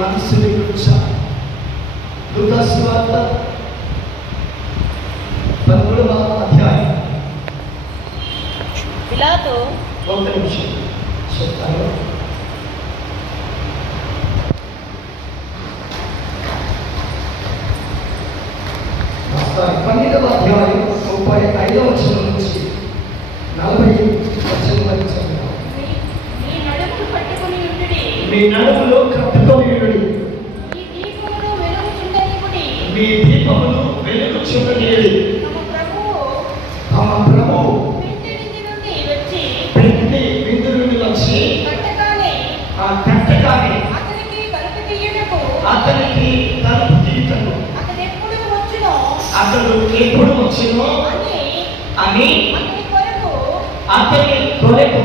మనసుని ఉంచాలి. లూకా సువార్త 13వ అధ్యాయం. పిలాతు ఒక నిమిషం చెప్తాను. 12వ అధ్యాయం 35వ వచనం నుంచి 40వ వచనం వరకు చదువుతాం. మీ నడుములు పట్టుకొని ఉండుడి, మీ నడుములో కట్టుకొని ఉండుడి, మీ దీపములు వెలుగుచుండనివ్వుడి, మీ దీపములు వెలుగుచుండనివ్వుడి. తమ ప్రభువు పెంటి విందు నుండి వచ్చి కట్టగానే అతనికి తలుపు తీయుటకు అతడు ఎప్పుడు వచ్చునో అని అతని కొరకు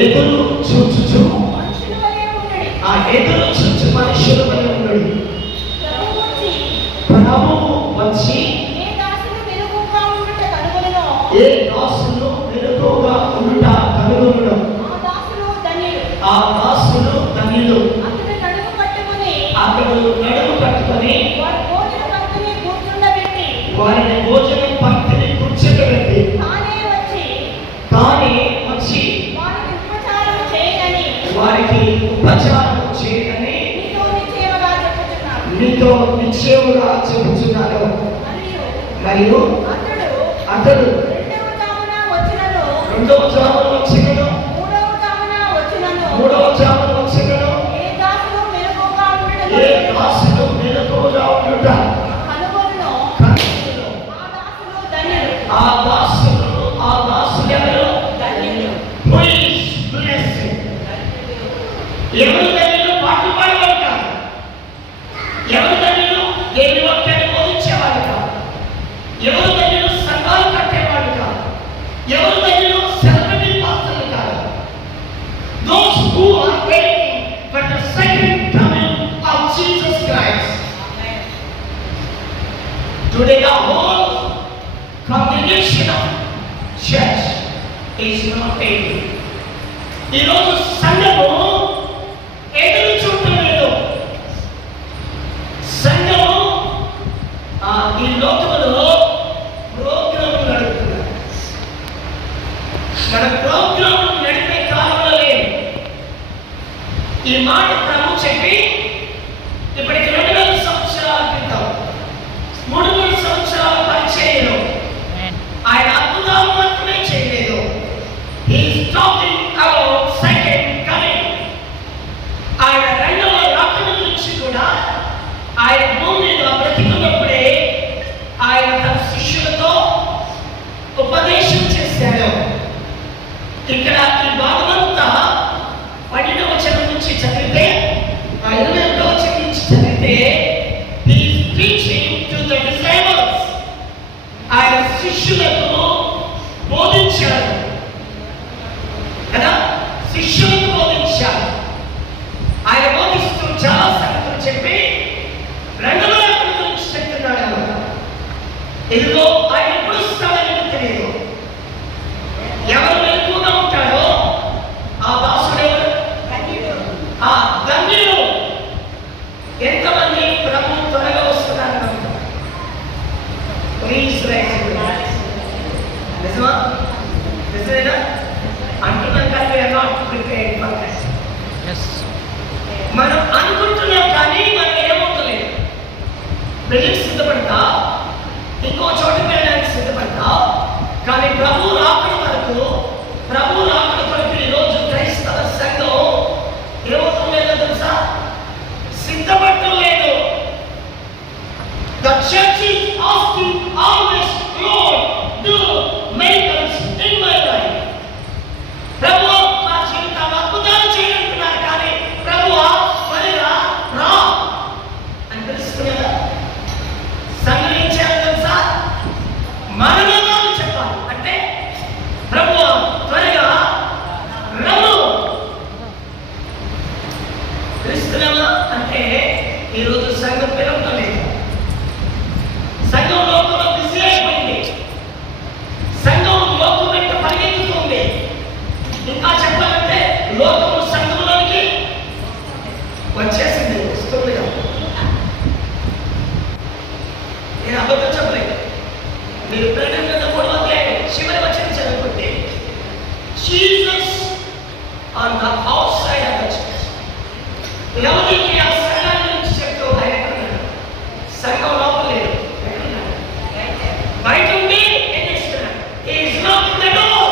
ఎదురు చూచుచు ఆ ఎదురు చూచు మనుషుల వలె ఉన్నాడు. ప్రభువు వచ్చి ఏ దాసులు వెలుగుగా ఉండుట కనుగొనడం, ఆ దాసులు ధన్యులు. అతడు నడుము పట్టుకొని వారిని భోజనం పంక్తిని కూర్చోబెట్టి తానే వచ్చి వారికి ఉపచారం చేయని నీతో నిశ్చయముగా చెబుతున్నాను. మరియు అతడు రెండవ జామున వచ్చినను, మూడవ జామున వచ్చినను ఏ దాసులు మెలకువగా ఉండుట ఆ దాసులు ఎవరు? ఎవరు ధన్యులు? పాటలు పాడేవారు కాదు. ఎవరు ధన్యులు? దేవుని వాక్యాన్ని బోధించేవారు కాదు. ఎవరు ధన్యులు? సంఘాలు కట్టేవాడు కాదు. ఎవరు ధన్యులు? సెలబ్రిటీ పాస్టర్లు కాదు. Those who are waiting for the second coming of Jesus Christ. Today the whole congregation of church is not waiting. ఈ రోజు సంఘము ఎదురు చూడలేదు. సంఘము ఈ లోకములో ప్రోగ్రాం నడుపుతున్నారు. మన ప్రోగ్రాం నడిపే కాలంలో లేదు. ఈ మాట ప్రభు చెప్పి ఇప్పటికి 2000 సంవత్సరాల క్రితం 3000 సంవత్సరాల పరిచర్యలో ఆయన అద్భుతాలు మాత్రమే చేయలేదు. He is talking about second coming. ఆయన రెండవ రాకడ గురించి కూడా ఆయన భూమి మీద బ్రతికున్నప్పుడే ఆయన తన శిష్యులతో ఉపదేశం చేశాడు. ఇక్కడ ఈ భాగమంతా 12వ వచనం నుంచి చదివితే 21వ వచనం నుంచి చదివితే he is preaching to the disciples. ఆయన శిష్యులకు బోధించాడు కదా, శిష్యులకు బోధించాడు. ఆయన బోధిస్తూ చాలా సంగతులు చెప్పి రెండవ రాకడ గురించి చెప్తున్నాడు. ఇదిగో ఆయన ఎప్పుడు వస్తాడని తెలియదు. ఎవరు మెలకువగా ఉంటాడో ఆ దాసుడు ఎవరు? ఆ ధన్యుడు. ఎంతమంది ప్రభు త్వరగా వస్తున్నారు? నిజమా? నిజమేనా? అంటున్నాం కానీ we are not prepared for that. మనం అనుకుంటున్నాం కానీ మనం ఏమవుతలేదు. బిల్డింగ్ సిద్ధపడతా, ఇంకో చోటుకి వెళ్ళడానికి సిద్ధపడతా, కానీ ప్రభు రాకడ వరకు, ప్రభు రాకడ కొరకు ఈరోజు క్రైస్తవ సంఘం ఏమవుతం లేదో తెలుసా? సిద్ధపడటం లేదు. The church is asking always, Lord, do miracles in my life. ప్రభు మా జీవితాలు అద్భుతాలు చేయాలంటున్నారు కానీ ప్రభువా త్వరగా రా అని తెలుసుకునేదా? సంఘం ఏం చేయాలి తెలుసా? మరణాలు చెప్పాలి. అంటే ప్రభువా త్వరగా నేను అబద్ధం చెప్పలేదు. మీరు ప్రకటన 3వ అధ్యాయం చివరి వచనం చదువుకుంటే Jesus on the out side of the church. ఎవరికి ఆ సంఘాన్ని గురించి చెప్తూ ఆయన ఎక్కడున్నాడు? సంఘం లోపల లేదు, ఎక్కడున్నాడు? బయట ఉండి ఏం చేస్తున్నాడు? He is knocking the door.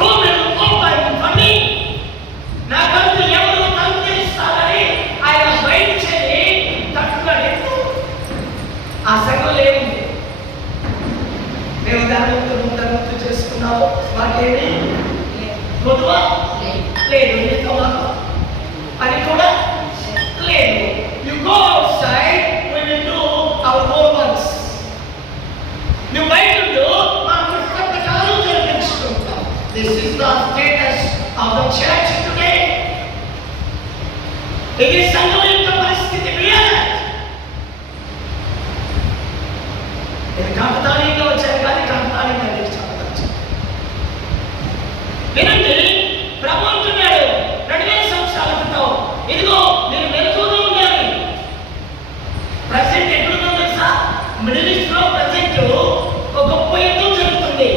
Who will open for me? నా కళ్ళు ఎవరు తలుపు తెరుస్తారని ఆయన బయట చేరి తట్టున్నాడు. ఆ సంఘం లేదు. మేము దానితో గుర్తు చేసుకున్నాము. మాకేమి పొదువ లేదు, మీతో మాకు అని కూడా లేదు. You go outside when you do our own works. నువ్వు బయట ఉండు, మా కృతజ్ఞతలు జరిపించుకుంటాం. This is the status of the church today. ఇది సంఘం యొక్క పరిస్థితి. ఇది కాకతాళీయంగా వచ్చారు కానీ కాకతాళీయంగా చెప్పవచ్చు. వినండి, ప్రభు అంటున్నాడు 2000 సంవత్సరాల క్రితం, ఇదిగో మీరు మెలకువగా ఉండాలి. ప్రజెంట్ ఎక్కడుందో తెలుసా? మిడిల్ ఈస్ట్ లో ప్రజెంట్ ఒక గొప్ప యుద్ధం జరుగుతుంది.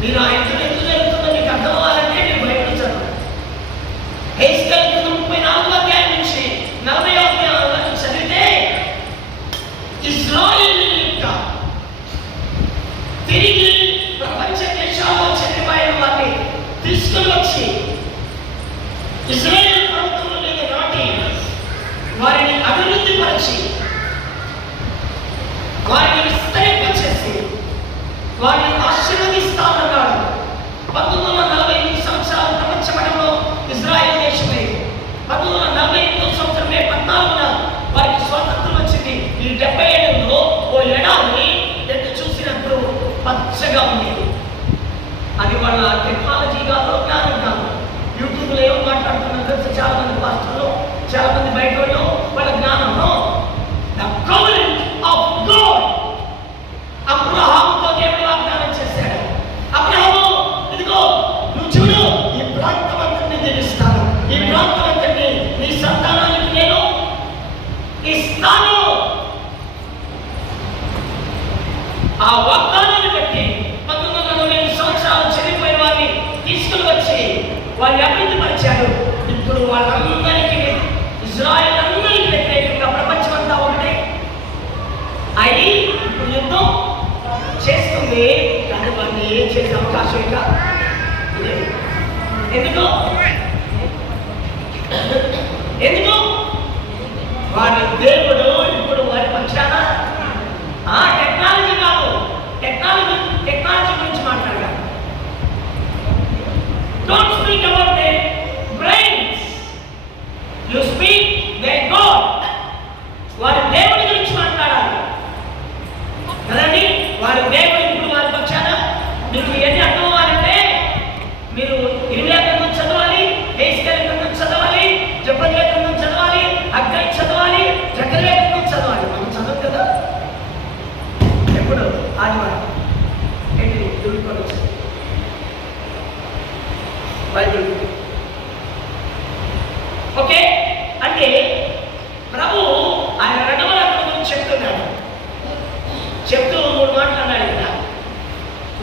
మీరు ఆ యుద్ధం ఎందుకు జరుగుతుందో మీకు అర్థం అవ్వాలంటే మీరు బయట చదవండి. హెస్కేల్ 34వ అధ్యాయం నుంచి 40వ అధ్యాయం వరకు చదివితే ఇశ్రాయేలు యొక్క తిరిగి ప్రపంచ దేశాల్లో చెందిపోయిన వారిని తీసుకుని వచ్చి ఇశ్రాయేలు ప్రభుత్వం మీద నాటి వారిని అభివృద్ధి పరిచి వారిని విస్తరింపచేసి వారిని ఆశీర్వదిస్తామన్నాడు. 1948 సంవత్సరాల ప్రపంచపటంలో ఇజ్రాయెల్ దేశమే 1948 సంవత్సరం మే 14న వారికి స్వాతంత్రం వచ్చింది. ఈ 70 ఏళ్లలో ఓ ఎడారి ఎటు చూసినప్పుడు పచ్చగా ఉండేది. అది వాళ్ళ టెక్నాలజీ కాదు, జ్ఞానం కాదు. యూట్యూబ్లో ఏమో మాట్లాడుతున్నారు తెలుసు, చాలా మంది పాస్టర్లు, చాలా మంది బయట వాళ్ళు, వాళ్ళ జ్ఞానంలో ద కవెనెంట్ ఆఫ్ గాడ్. అబ్రహాముతో దేవుడు వాగ్దానం చేశాడు. అబ్రహాము, ఇదిగో నువ్వు చూడు, ఈ ప్రాంతం అంతటిని దీవిస్తాను, ఈ ప్రాంతం అంతటిని నీ సంతానానికి నేను ఇస్తాను. ఆ వాగ్దానాన్ని బట్టి 1940 సంవత్సరాలు చనిపోయిన వారిని తీసుకుని వచ్చి వారిని అభివృద్ధి పరిచాడు. ఇప్పుడు వాళ్ళందరికీ, ఇజ్రాయెల్ అందరికీ వ్యతిరేకంగా ప్రపంచం అంతా ఉంటే అది ఇప్పుడు యుద్ధం చేస్తుంది. కానీ వారిని ఏం చేసే అవకాశం ఇంకా లేదు. ఎందుకు వారి దేవుడు ఇప్పుడు వారి పక్షాన టెక్నాలజీ కాదు, టెక్నాలజీ గురించి మాట్లాడాలి. Don't speak about the brains, you speak the God. వారి దేవుడి గురించి మాట్లాడాలి కదండి. వారి దేవుడు ఇప్పుడు వారి పక్షాన. మీకు ఎన్ని అర్థం అవ్వాలంటే మీరు ఇర్మియా గ్రంథం చదవాలి, హెస్కేల్ గ్రంథం చదవాలి, జెఫన్యా గ్రంథం చదవాలి, హగ్గై చదవాలి, జకర్యా గ్రంథం చదవాలి. మనం చదవం కదా ఎప్పుడు ఆదివారం ఏంటి దుర్పరచు బైబిల్. ఓకే, అంటే ప్రభు ఆయన రెండవ రాకడ గురించి చెప్తున్నాడు. చెప్తూ 3 మాటలు అన్నాడు కదా,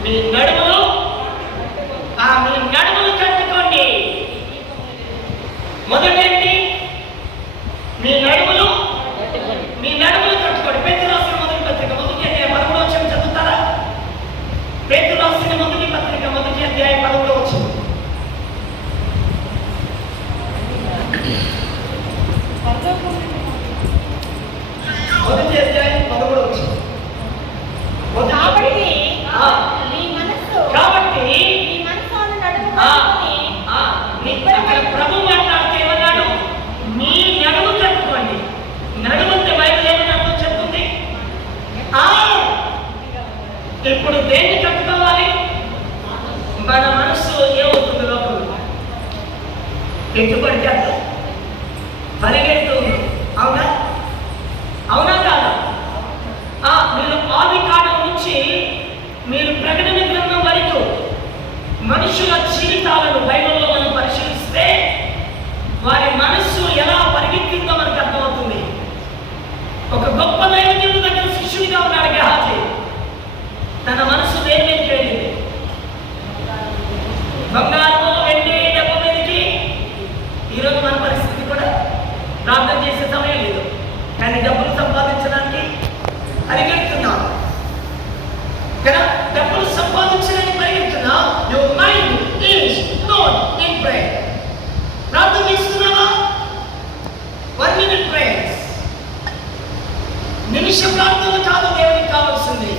మీ నడుములు కట్టుకోండి. మొదటేంటి? మీ నడుములు కట్టుకోండి. పేతురు రాసిన మొదటి పత్రిక 1వ అధ్యాయం 11వ వచనం చదువుతారా? పేతురు రాసిన మొదటి పత్రిక 1వ అధ్యాయం 11వ వచనం. మొదటి అధ్యాయం 11వ వచనం. కాబట్టి అక్కడ ప్రభు మాట్లాడితే ఏమన్నాడు? మీ నడుము కట్టుకోండి. నడుమంటే బైబిల్ ఏమని అర్థం చెప్తుంది? ఇప్పుడు దేన్ని కట్టుకోవాలి? మన మనస్సు ఏమవుతుంది లోపల? ఎట్టుబడి చేద్దాం, పరిగెడుతూ అవునా కాదా? మీరు ఆది కాండం నుంచి మీరు ప్రకటన గ్రంథం వరకు మనుషుల జీవితాలను బైబిల్లో మనం పరిశీలిస్తే వారి మనస్సు ఎలా పరిగెత్తిందో మనకు అర్థమవుతుంది. ఒక గొప్ప దైవజనుడి దగ్గర శిష్యుడిగా ఉన్నాడు గెహాజీ. తన మనసు దేని మీదకి వెళ్ళింది? బంగారము వెండి డబ్బు మీదకి. ఈరోజు మన పరిస్థితి కూడా ప్రార్థన చేసే సమయం లేదు, కానీ డబ్బులు సంపాదించడానికి పరిగెడుతున్నాం కదా. డబ్బులు సంపాదించడానికి పరిగెడుతున్నాం. Your mind is not in prayer. ప్రార్థన చేస్తున్నావా? 1 minute ప్రేయర్స్, నిమిష ప్రార్థన కాదు దేవునికి కావాల్సింది.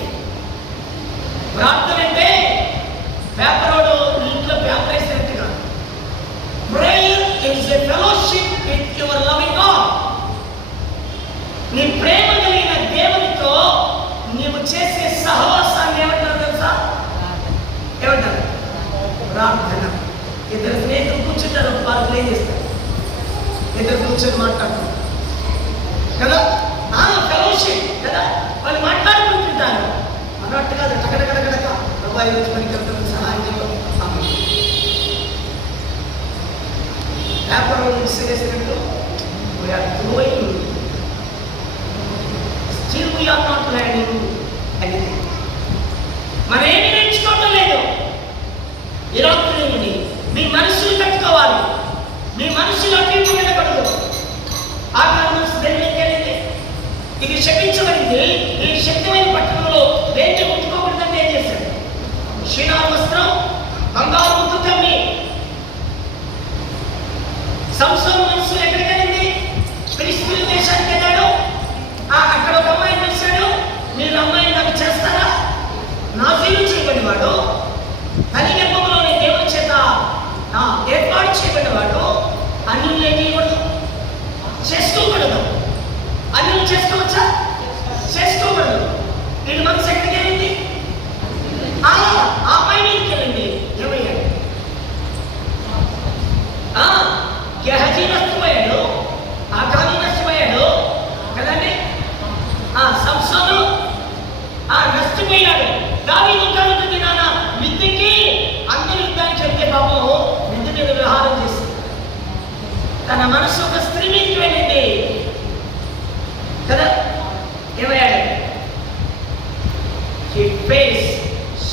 ప్రార్థన అంటే పేపరోడు ఇంట్లో పేపర్ వేసినట్టుగా. Prayer is a fellowship with your loving God. నీ ప్రేమ కలిగిన దేవునితో నీవు చేసే సహవాసాన్ని ఏమంటారు తెలుసా? ఏమంటారు? ప్రార్థన. ఇద్దరు స్నేహితులు కూర్చుంటారు, వారు ప్లే చేస్తారు, ఇద్దరు కూర్చొని మాట్లాడుతారు కదా. ఫెలోషిప్ కదా. వాళ్ళు మాట్లాడుకుంటుంటారు అన్నట్టుగా టకటకటక ప్రభావి వచ్చి పనికి వెళ్తారు, సహాయం పేపర్ విసిరేసినట్టు still we are not learning anything. మరేమి నేర్చుకోవటం లేదు. ఈరోజు మీ మనసులు కట్టుకోవాలి. మీ మనసులో అటు వెళ్ళకూడదు. ఆకార మనసు తెలియదు. ఇది శపించబడింది. ఈ శక్తిమైన పట్టణంలో దేన్ని ముట్టుకోకూడదని ఏం చేశాడు? క్షీణాల వస్త్రం బంగారు ముద్దు తమ్మి. సంసోను మనసు ఎక్కడికి వెళ్ళింది? ఫిలిష్తీయుల దేశానికి వెళ్ళాడు. అక్కడ ఒక అమ్మాయిని కలిశాడు. మీరు అమ్మాయిని నాకు చేస్తారా? నాజీరు చేయబడినవాడు, తల్లి గర్భంలోని దేవుని చేత ఏర్పాటు చేయబడినవాడు. అన్యులు ఏం చేయకూడదు? చేసుకోకూడదు. అన్యులు చేసుకోవచ్చా? చేసుకోకూడదు. వీడి మనసు ఎక్కడికి వెళ్ళింది? ఆ అమ్మాయి మీదకి వెళ్ళింది. ఏమయ్యాడు? గెహజీ నష్టపోయాడు, ఆకాను నష్టపోయాడు కదండి. సంసోను నష్టపోయాడు. దావీదు కానుంటుంది నాన్న మిద్దికి అందరి యుద్ధాన్ని చెప్తే పాపం మిద్ది మీద వ్యవహారం చేసి తన మనసు ఒక స్త్రీ మీదకి వెళ్ళింది కదా. ఏమయ్యాడు? He faced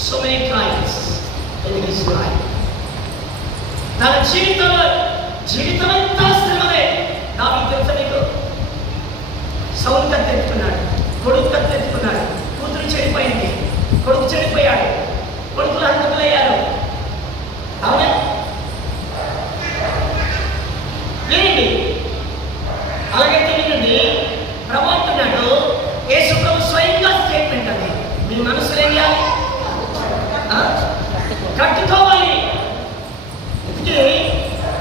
so many trials in his life. తన జీవితమంతా శ్రమలే. దావీదు తెలుసా మీకు? సౌలు కత్తెత్తుకున్నాడు, కొడుకు కత్తెత్తుకున్నాడు, కూతురు చెడిపోయింది, కొడుకు చెడిపోయాడు, కొడుకులు హంతకులయ్యారు. అవునా? వినండి, అలాగైతే వినండి. ప్రభు అంటున్నాడు, యేసు ప్రభు స్వయంగా స్టేట్మెంట్ అది. మీ మనసులు ఏం చేయాలి? కట్టుకోవాలి. ఇది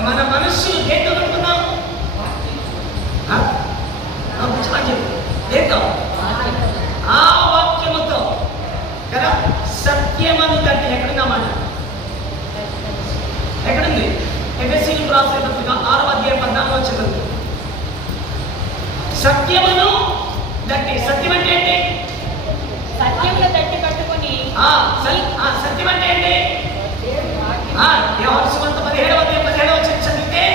మన మనస్సులు దేంతో కట్టుకున్నాం? దేంతో? ఆ వాక్యముతో కదా. సత్యమను తట్టి ఎక్కడున్నామాట? ఎక్కడుంది? ఎఫెసీయులకు రాసిన పత్రిక 6వ అధ్యాయం 14వ వచనం. సత్యమును దట్టి. సత్యం అంటే ఏంటి? సత్యమును దట్టి కట్టుకొని. సత్యం అంటే ఏంటి? యోహాను సువార్త 17వ అధ్యాయం 17వ వచనం చదివితే,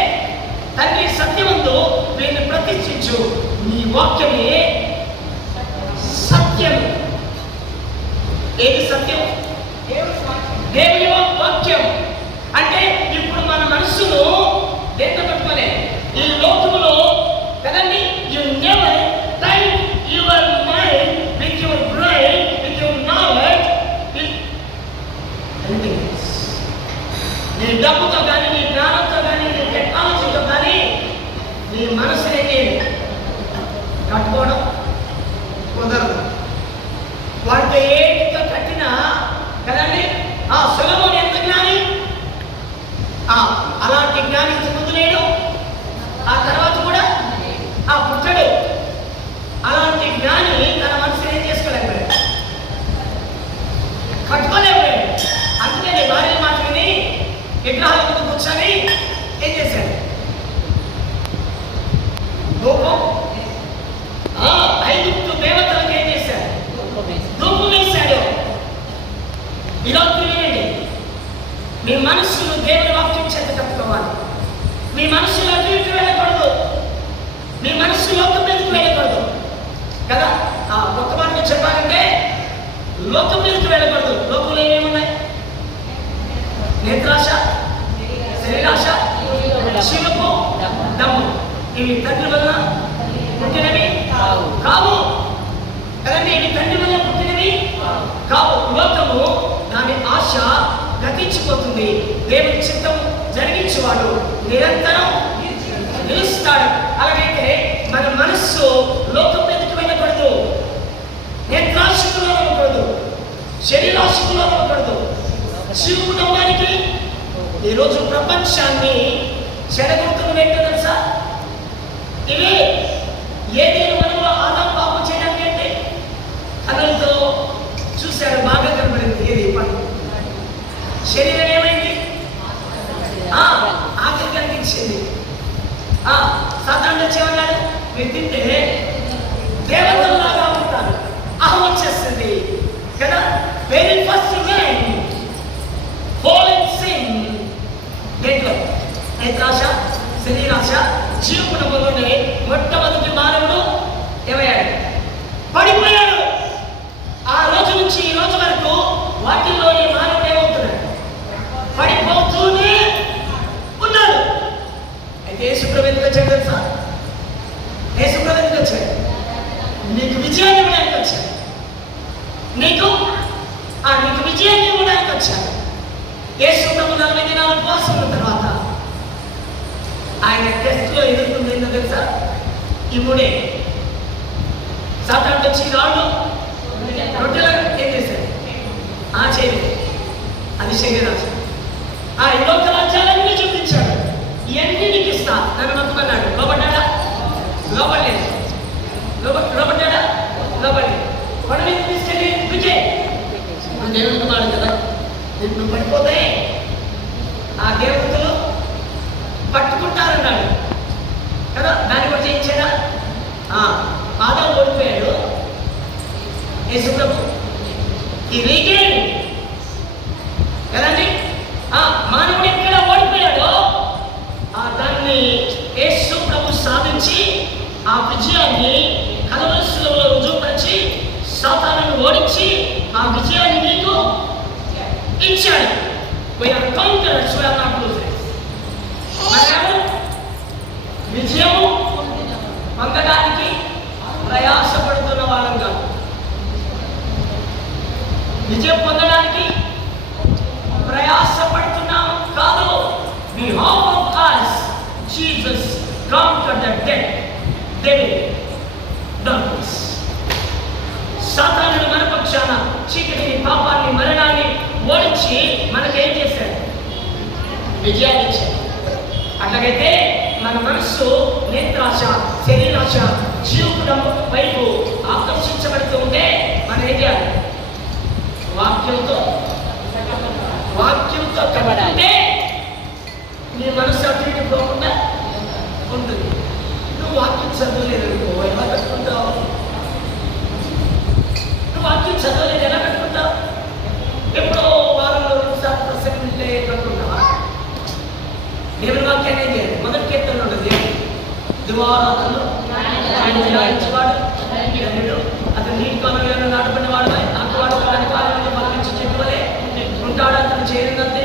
తండ్రి సత్యమందు వీరిని ప్రతిష్ఠించు, నీ వాక్యమే సత్యం. ఏది సత్యం? దేవుని వాక్యం. అంటే ఇప్పుడు మన మనస్సును దేంతో కట్టుకోలే? ఈ లోకములో కదండి. You never type your mind with your brain, with your knowledge, నీ డబ్బుతో కానీ, నీ జ్ఞానంతో కానీ, నీ టెక్నాలజీతో కానీ నీ మనసుని కట్టుకోవడం కుదరదు. వాటితో ఏటితో కట్టినా కదండి. సులభం ఎంత జ్ఞాని? అలాంటి జ్ఞాని ముందు లేడు, ఆ తర్వాత కూడా పుట్టడు. అలాంటి జ్ఞాని తన మనసుని ఏం చేసుకోలేకపోయాడు, కట్టుకోలేకపోయాడు. అందుకని భార్య మాట విని విగ్రహాల ముందు కూర్చొని ఏం చేశాడు? ధూపం. 5 దేవతలకు ఏం చేశాడు? ధూపం వేశాడు. ఈరోజు వినండి, మీ మనస్సును దేవుని వాక్యం చేత కట్టుకోవాలి. మీ మనస్సులో అటు ఇటు వెళ్ళకూడదు. మీ మనస్సు లోకం మీదకి వెళ్ళకూడదు. కదా. ఒక్క మాట చెప్పాలంటే లోకం మీదకి వెళ్ళకూడదు. లోకంలో ఏమేమున్నాయి? నేత్రాశ, శరీరాశ, శిలుపు, దమ్ము. ఇవి తండ్రి వలన పుట్టినవి కావు కదండి. ఇవి తండ్రి వలన పుట్టినవి కావు. లోకము దాని ఆశ గతించిపోతుంది. దేవుని చిత్తం జరిగించేవాడు నిరంతరం నిలుస్తాడు. అలాగైతే మన మనస్సు లోకం మీదకి వెళ్ళకూడదు, నేత్రాశకు లోనవ్వకూడదు, శరీరాశకు లోనవ్వకూడదు. శివ కుటుంబానికి ఈరోజు ప్రపంచాన్ని చెడగొడుతున్న ఏంటో తెలుసా? ఇవి ఏదైనా మనలో ఆదాం పాపం చేయడానికి అంటే కన్నులతో చూశాడు, బాగా కనబడింది. ఏది పండు శరీరం ఏమైంది? ఆకలి కనిపించింది. సాధారణ వచ్చేమన్నాడు, మీరు తింటే దేవతల్లాగా ఉంటారు, అహం వచ్చేస్తుంది కదా. Very first man fall in sin. దేంట్లో? నేత్రాశ, శరీరాశ, జీవకుటుంబంలోనే మొట్టమొదటి మానవుడు ఏమయ్యాడు? పడిపోయాడు. ఆ రోజు నుంచి ఈ రోజు వరకు వాటిల్లో ఈ మానవుడు ఏమవుతున్నాడు? పడిపోతూనే ఉన్నాడు. అయితే యేసుప్రభు ఎందుకు వచ్చాడు తెలుసా? యేసుప్రభు ఎందుకు వచ్చాడు? నీకు విజయాన్ని ఇవ్వడానికి వచ్చాడు. నీకు విజయాన్ని ఇవ్వడానికి వచ్చాడు. యేసుప్రభు 40 దినాల ఉపవాసం ఉన్న తర్వాత ఆయన టెస్ట్ లో ఎదుర్కొంది ఏంటో తెలుసా? ఈ మూడే. సాతాను వచ్చి రాళ్ళు రొట్టెలు ఏం చేశాడు? చేయలేదు. అది శరీరాశ. ఈ లోక రాజ్యాలన్నీ చూపించాడు. ఇవన్నీ నీకు ఇస్తా నన్ను నమ్ముకున్నాడు. లోపడ్డా? లోపడలేదు. లోపడ్డా? లోపడలేదు. కొండ మీద తీసుకెళ్ళి విజయ్ దేవుడికి మాట కదా, నువ్వు పడిపోతే ఆ దేవతలు పట్టుకుంటారన్నాడు కదా. దాన్ని కూడా చేయించాడా? పాదాలు ఓడిపోయాడు యేసుప్రభు. ఈ రీగేన్ కదండి. మానవుడు ఎక్కడ ఓడిపోయాడో దాన్ని యేసుప్రభు సాధించి ఆ విజయాన్ని కల్వరి శిలువలో రుజువుపరిచి సాతానును ఓడించి ఆ విజయాన్ని నీకు ఇచ్చాడు. We are conquerors, we are not losers. మనము విజయము పొందడానికి ప్రయాసపడుతున్న వాళ్ళం కాదు. విజయం పొందడానికి ప్రయాసపడుతున్నాం కాదు. Behalf of us, Jesus conquered the death, devil, darkness. సాతానుడు మన పక్షాన చీకటిని, పాపాన్ని, మరణాన్ని ఓడించి మనకేం చేశాడు? విజయాన్ని ఇచ్చాడు. అట్లాగైతే మన మనస్సు నేత్రాశ, శరీరాశ, జీవకుడం వైపు ఆకర్షించబడుతూ ఉంటే మనం ఏం చేయాలి? వాక్యంతో కబడాలి. నీ మనసు అటు ఇటు పోకుండా ఉంటుంది. నువ్వు వాక్యం చదవలేదనుకో ఎలా కట్టుకుంటావు? నువ్వు వాక్యం చదవలేదు ఎలా కట్టుకుంటావు? ఎప్పుడో వారంలో 2 సార్లు ప్రసంగం ఉంటే కట్టుకుంటావా? దేవుని వాక్యాన్ని ఏం చేయాలి? మొదటి కీర్తనలో ఉంటుంది, దివారాధనలో వాడు అతను నీటి కాలంలో నాటబడిన వాడు, ఆకువాడు కాలంలో మరణించి చెట్టు వలె ఉంటాడు. అతను చేరినంతే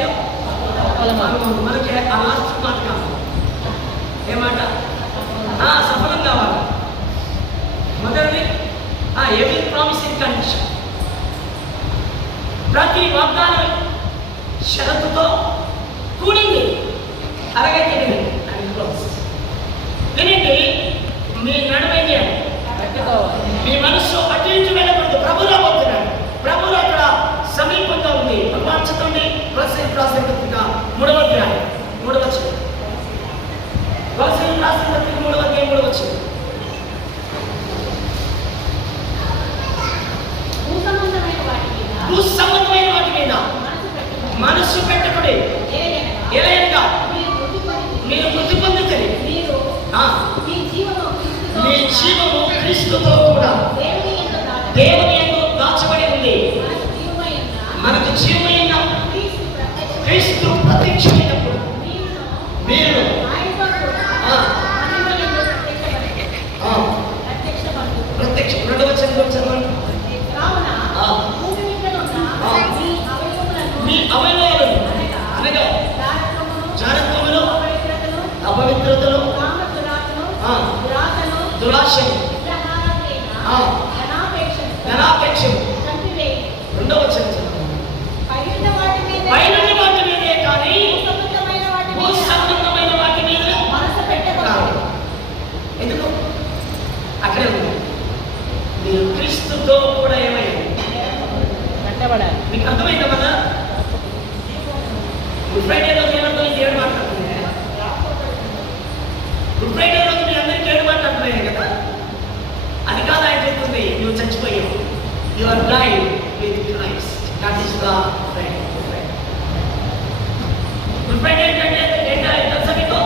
మనకి ఆ లాస్ట్ మాట కావాలి. ఏమాట? సఫలం కావాలి. మొదటిది ఎవరీ ప్రామిసింగ్ కండిషన్. ప్రతి వాగ్దానం షరతుతో కూడింది. అలాగైతే వినండి, మీ నడుమేం చేయాలి? మీ మనస్సు అటు ఇటు వెళ్ళకూడదు. ప్రభు రాబోతున్నాడు. ప్రభు అక్కడ సమీపంగా ఉంది. మార్చుకోండి. రాసిన పత్రిక 3వ అధ్యాయం 3వ వచనం. రాసిన పత్రిక 3వ అధ్యాయం 3వ వచనం. భూసంబంధమైన వాటి మీద మనస్సు పెట్టకుడి. ఏలైనగా మీరు మృతి పొందుతారు. మీ జీవము క్రీస్తుతో కూడా దేవుని యందు దాచబడి ఉంది. మనకు జీవమైన క్రీస్తు ప్రత్యక్షమైనప్పుడు మీరు ప్రత్యక్ష రెండవ వచనం చదవండి. కావున ఆ. భూమి మీద ఉన్న ఆ. మీ అవయవాలను అనగా జారత్వమును, అపవిత్రతను, ఆ. దురాశను, ఆ. ధనాపేక్షను. రెండవ వచనం చదవండి. పైనుండి వాటి మీదే కానీ భూసంబంధమైన వాటి మీద కాదు. ఎందుకు? అక్కడే ఉంది. మీరు క్రీస్తుతో కూడా ఏమయ్యారు? మీకు అర్థమైందా కదా? గుడ్ ఫ్రైడే రోజు ఏమర్థమైంది? 7 మాట్లాడుతుంది. గుడ్ ఫ్రైడే రోజు మీ అందరికీ 7 మాట్లాడుతున్నాయి కదా. అది కాదు ఆయన చెప్తుంది, నువ్వు చచ్చిపోయావు. You are died with Christ. That is the Friday. Good Friday ఏంటంటే ఏంటో తెలుసా మీకు?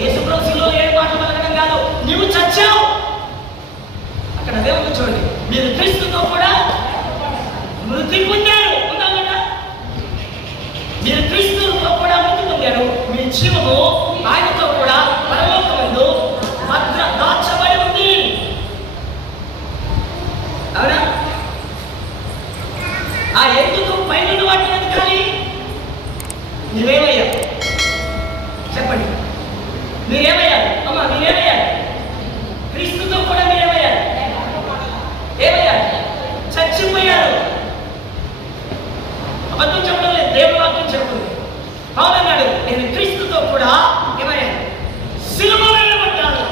యేసుప్రభులో 7 మాటలు పలకడం కాదు, నువ్వు చచ్చావు. అక్కడ అదే ఉంది చూడండి. మీరు క్రీస్తుతో కూడా మృతి పొందారు. ఉన్నాం కదా? మీరు క్రీస్తుతో కూడా మృతి పొందారు. మీ జీవము ఆయనతో కూడా పరలోకమందు దాచబడి ఉంది. అవునా? ఆ ఎందుకు పైన వాటి వెతకాలి? మీరేమయ్యారు చెప్పండి. మీరేమయ్యారు? అమ్మా మీరేమయ్యారు? క్రీస్తుతో కూడా మీరేమయ్యారు? ఏమయ్యారు? చచ్చిపోయారు. అబద్ధం చెప్పడం లేదు, దేవుని వాక్యం చెప్తుంది. అవునన్నాడు, నేను క్రీస్తుతో కూడా ఏమయ్యాను? సిలువ వేయబడ్డాను.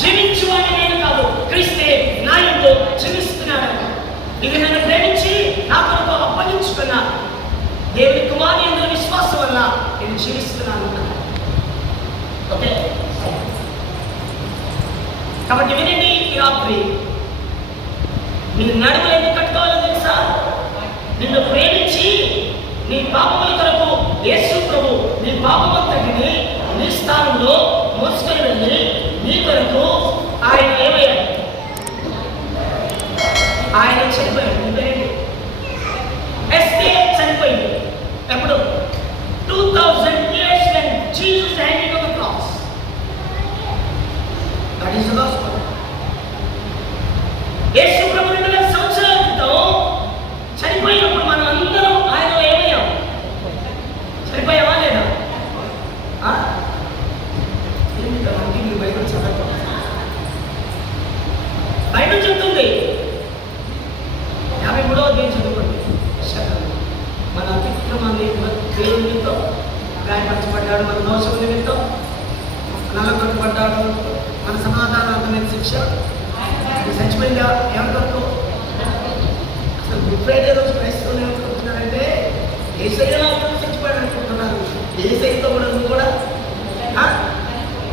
జీవించువాడిని నేను కాదు, క్రీస్తే నా యందు జీవిస్తున్నాడు. ఇది నన్ను ప్రేమించి నా కొరకు అప్పగించుకున్న దేవుని కుమారుని యందు విశ్వాసం వల్ల నేను జీవిస్తున్నాను. ఓకే, కాబట్టి వినండి. ఈ రాత్రి నీ నడుములు ఎందుకు కట్టుకోవాలో తెలుసా? నిన్ను ప్రేమించి నీ పాపముల కొరకు యేసు ప్రభు నీ పాపమంతటిని నీ స్థానంలో మోసుకొని వెళ్ళి నీ కొరకు ఆయన ఏమయ్యాడు? ఆయన చనిపోయాడు. ఎస్కే చనిపోయింది. ఎప్పుడు? 2000 years when Jesus hanging on the cross. That is the gospel. యేసు ప్రభు 2000 సంవత్సరాల క్రితం చనిపోయినప్పుడు మనం అందరం ఆయనలో ఏమయ్యాం? చనిపోయావా లేదా? బైబిల్ చదవడం బైబిల్ చెప్తుంది. 53వ అధ్యాయం చదువుకోండి. మన అతిక్రమాన్ని దేవుని నిమిత్తం గాయపరచబడ్డాడు, మన దోషం నిమిత్తం నల్లగొట్టబడ్డాడు, మన సమాధానార్థమైన శిక్ష చచ్చిపోయిందా? ఎవరి కొరకు? అసలు గుడ్ ఫ్రైడే రోజు క్రైస్తవులు ఏమనుకుంటున్నారంటే ఏసయ్య చచ్చిపోయాడు అనుకుంటున్నారు. ఏసయ్యతో కూడా నువ్వు కూడా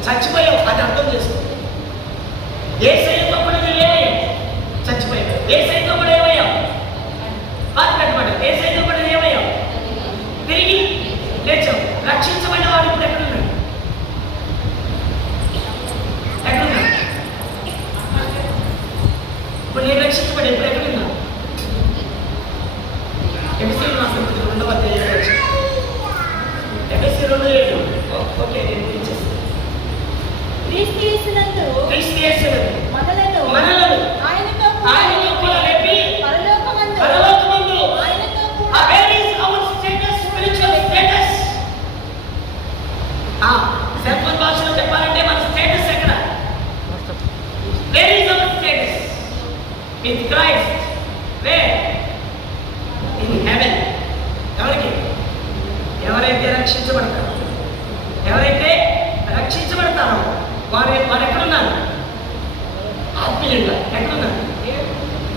చచ్చిపోయావు. అది అర్థం చేసుకో. ఏసయ్యతో కూడా నువ్వు ఏమయ్యావు? చచ్చిపోయావు. ఏసయ్యతో కూడా ఏమయ్యావు? బాధ కట్టబడ్డావు. ఏసయ్యతో కూడా ఏమయ్యావు? తిరిగి లేచావు. రక్షించబడిన వాడు ఇప్పుడు ఎక్కడున్నాడు? ఎక్కడున్నాడు? ఇప్పుడు నేను రక్షించబడి ఇప్పుడు ఎక్కడున్నా? ఎఫ్ఎస్సీ 2:7. ఎఫ్ఎస్సీ 2:7. ఓకే, నేను ఇచ్చేస్తాను. క్రీస్తు యేసునందు మనలను ఆయనతో కూడా లేపి పరలోకమందు where is our status, spiritual status? Cellphone భాషలో చెప్పాలంటే మన స్టేటస్ ఎక్కడ? Where is our status? In Christ. Where? In heaven. ఎవరికి? ఎవరైతే రక్షించబడతారో వారు ఎక్కడున్నారు? ఆత్మీయంగా ఎక్కడున్నారు?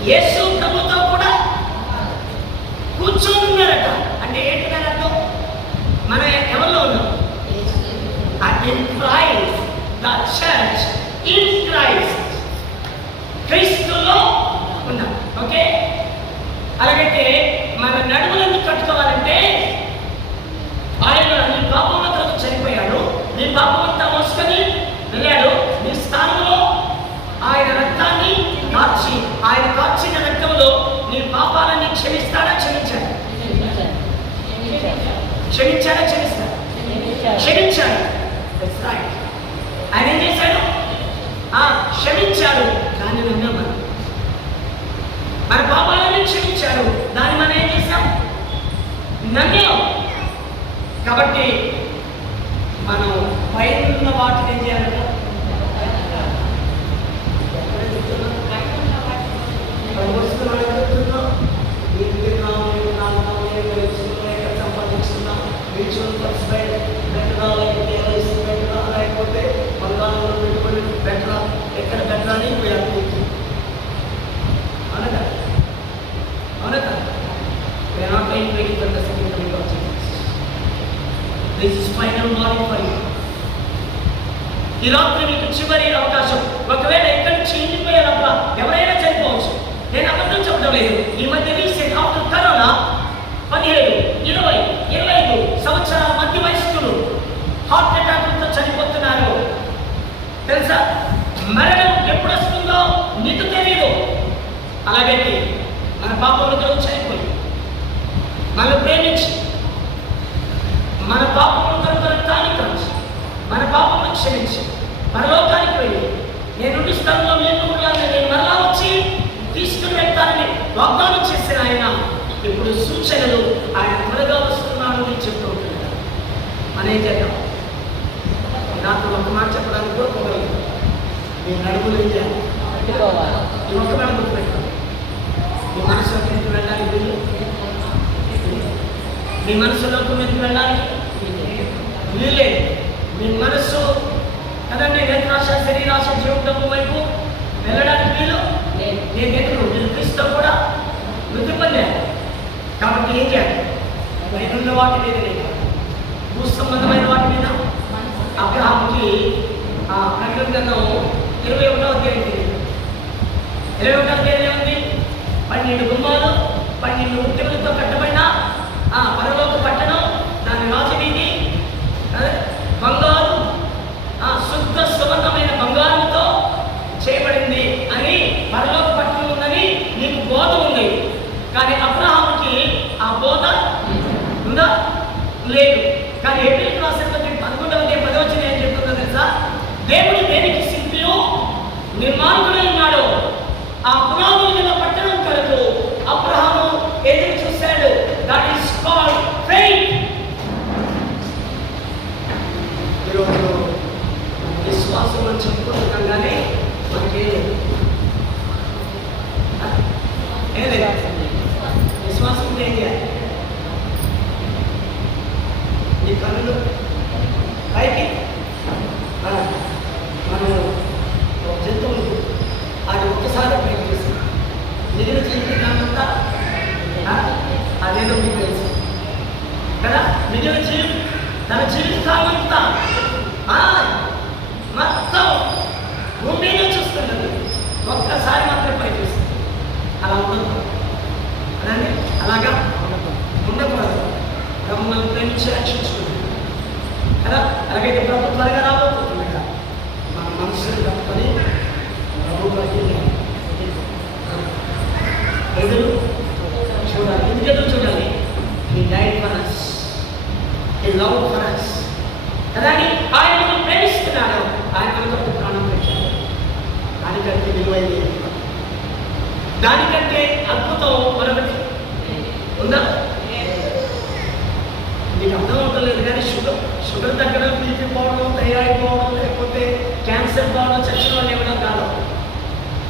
యేసు ప్రభుతో కూడా కూర్చొని ఉన్నారట. అంటే ఏంటి దాని అర్థం? మనం ఎవరిలో ఉన్నాం? In Christ. The church in Christ. క్రీస్తులో ఉన్నాం. ఓకే, అలాగైతే మన నడుములను కట్టుకోవాలంటే ఆయన నీ పాపంతో చనిపోయాడు, నీ పాపమంతా మోసుకొని వెళ్ళాడు. నీ స్థానంలో ఆయన రక్తాన్ని కార్చి, ఆయన కార్చిన రక్తంలో నీ పాపాలన్నీ క్షమిస్తాడా? క్షమించాడు. క్షమించాడు. ఆయన ఏం చేశాడు? క్షమించాడు, దాన్ని నమ్మాం మనం. మన పాపాలను క్షమించాడు, దాన్ని మనం ఏం చేశాం? నమ్మాం. కాబట్టి మనం పైన వాటిని ఏం చేయాలంట? సంపాదించుకున్నాం, మ్యూచువల్ ఫండ్స్ బెటరా, లేకపోతే బంగారంలో పెట్టుబడి బెటరా, ఎక్కడ బెటరా అని అనగా అనగా ఈ రాత్రి మీకు చివరి అవకాశం. ఒకవేళ ఎక్కడి నుంచి వెళ్ళిపోయారబ్బా, ఎవరైనా చనిపోవచ్చు. నేను అబద్ధం చెప్పడం లేదు. ఈ మధ్య రీసెంట్ ఆఫ్టర్ కరోనా 17, 20, 25 సంవత్సరాల మధ్య వయస్కులు హార్ట్ అటాక్లతో చనిపోతున్నారు. తెలుసా? మరణం ఎప్పుడు వస్తుందో నీకు తెలియదు. అలాగైతే మన పాపముల కొరకు చనిపోయి, మనం ప్రేమించి, మన పాపముల కొరకు రక్తాన్ని కాల్చి, మన పాపములను క్షమించి పరలోకానికి పోయి, నేనుండి స్థలంలో నేను మరలా వచ్చి తీసుకుని వెళ్తానని వాగ్దానం చేసిన ఆయన ఇప్పుడు సూచనలు ఆయన త్వరగా వస్తున్నాడని చెప్తూ ఉంటున్నారు. అనేది చేద్దాం. నాతో ఒక మాట చెప్పడానికి కోరుకోగలరు. మీ నడుపులు ఏం చేయాలి? ఈ ఒక్క మాట గుర్తుపెట్టాలి. మీ మనసులోకి ఎందుకు వెళ్ళడానికి వీలు? మీ మనసులోకి ఎందుకు వెళ్ళడానికి వీలే. మీ మనస్సు కదండి నేత్రాశ, శరీరాశ, జీవితం వైపు వెళ్ళడానికి వీలు. నేను ఎందుకు క్రీస్తు కూడా వృద్ధి పొందాను. కాబట్టి ఏం చేయాలి? పైనున్న వాటి మీద లేదు, భూ సంబంధమైన వాటి మీద. అబ్రహాముకి ప్రకటన గ్రంథం 21వ అధ్యాయం తెలియదు. 21వ అధ్యాయం ఏముంది? 12 గుమ్మాలు, 12 ఉద్యములతో కట్టబడిన పరలోక పట్టణం, దాని రాజవీధి బంగారు, శుద్ధ సువర్ణమైన బంగారంతో చేయబడింది అని పరలోక పట్టణం ఉందని నీకు బోధ ఉంది. కానీ అబ్రహాముకి ఆ బోధ ఉందా? లేదు. కానీ ఏప్రిల్ రాసిన 11వ అధ్యాయం 10వ వచనం ఏం చెప్తుందో తెలుసా? దేవుడు దేనికి శిల్పియో నిర్మాణకుడై ఉన్నాడో ఆ పునాదుల పట్టణం కొరకు అబ్రహాము ఎదురు చూశాడు. That is called faith. ఈరోజు విశ్వాసం అని చెప్పుకుంటున్నాం, కానీ మనకి విశ్వాసం ఏం చేయాలి? ఈ కన్నులు పైకి మనం జంతువులు అది ఒక్కసారి పైకి చేస్తాం, మిగిలిన జీవితాన్నంతా అదేదో మీకు తెలుసు కదా. మిగిలిన తన జీవితాన్నంతా మొత్తం భూమిలో చూస్తున్నది, ఒక్కసారి మాత్రం పై చూస్తుంది. అలా ఉండదు అదండి, అలాగా ఉండకూడదు. మమ్మల్ని ప్రేమించి రక్షించుకుంటుంది కదా. అలాగైతే ప్రభు త్వరగా రాబోతుంది కదా. మన మనసుని తప్పుకొని ప్రభుత్వానికి ఎదురు చూడాలి. ఎందుకు ఎదురు చూడాలి? He died for us. He loved for us. కదా. ఆయన మనం ప్రేమిస్తున్నాడు, ఆయన మనకు ప్రాణం పెట్టాడు. దానికంటే విలువైంది, దానికంటే అద్భుతం మరొకటి ఉందా? మీకు అర్థం అవుతలేదు. కానీ షుగర్ తగ్గడం, బీపీ పోవడం, థైరాయిడ్ పోవడం, లేకపోతే క్యాన్సర్ పోవడం చచ్చిన వాళ్ళు ఇవ్వడం కాదు.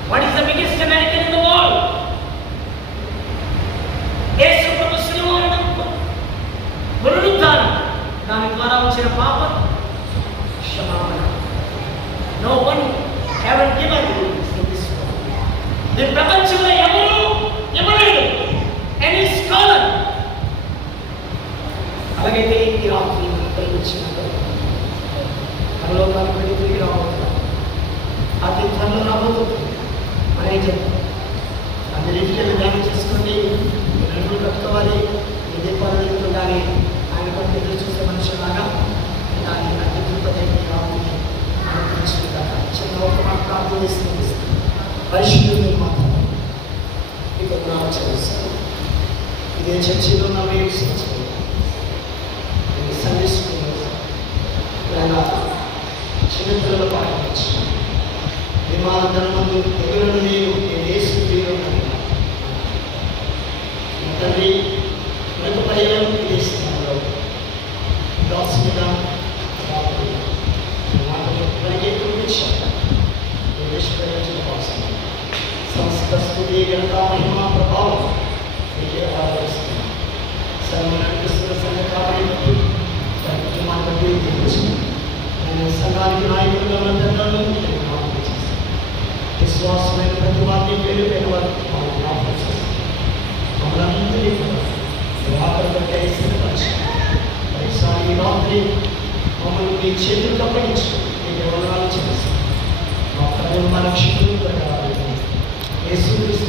What is the biggest American in the world? Yesu ప్రభు శ్రీవారం పునరుద్ధానం, దాని ద్వారా వచ్చిన పాపం క్షమాపణ. నో వన్ ఎవర్ గివెన్ ఈ ప్రపంచంలో ఎవరు ఇవ్వలేదు. Any scholar. అలాగైతే ఈ రాత్రి ప్రేమించినప్పుడు పరలోకానికి వెళ్ళి తిరిగి రాబోతున్నాం. అతి త్వరలో రాబోతుంది. అనే చెప్తాం. అది రీతికి ధ్యానం చేసుకోండి. రెండు కట్టుకోవాలి. ఈ దీపాలు కానీ ఆయన కొరకు ఎదురు చూసే మనుషులాగా దాన్ని అతి తిరుపతి రాబోతుంది. చిన్న ఒక మాట ప్రార్థన చేస్తుంది. పరిశుద్ధులు మాత్రం మీకు ఆచరిస్తారు. ఇదే చర్చిలో ఉన్న సండే స్కూల్ చిన్నపిల్లలు పాటించు. విమానందరమందు ఎగురను నేను యేసు ప్రియుడను. తండ్రి మరొక పర్యాయం విదేశంలో దాసునిగా మనకి ప్రయోజన కోసం సమస్త స్థుతి ఘనత మహిమ ప్రభావం మీకే ఆరాధిస్తున్నాం. సంఘం నడిపిస్తున్న సంఘ కాబట్టి కుటుంబాన్ని బట్టి సంఘానికి నాయకులుగా ఉన్నతను విశ్వాసమైన ప్రతి వారిని పేరు పేరు వారికి జ్ఞాపకం చేస్తాం. మమ్మల్ని అందరినీ ఆఖరి బట్టి పరిసారి రాత్రి మమ్మల్ని మీ చేతులకు అప్పగించు మీకు వివరాలు చేస్తాం. మా రక్షకులు యేసుక్రీస్తు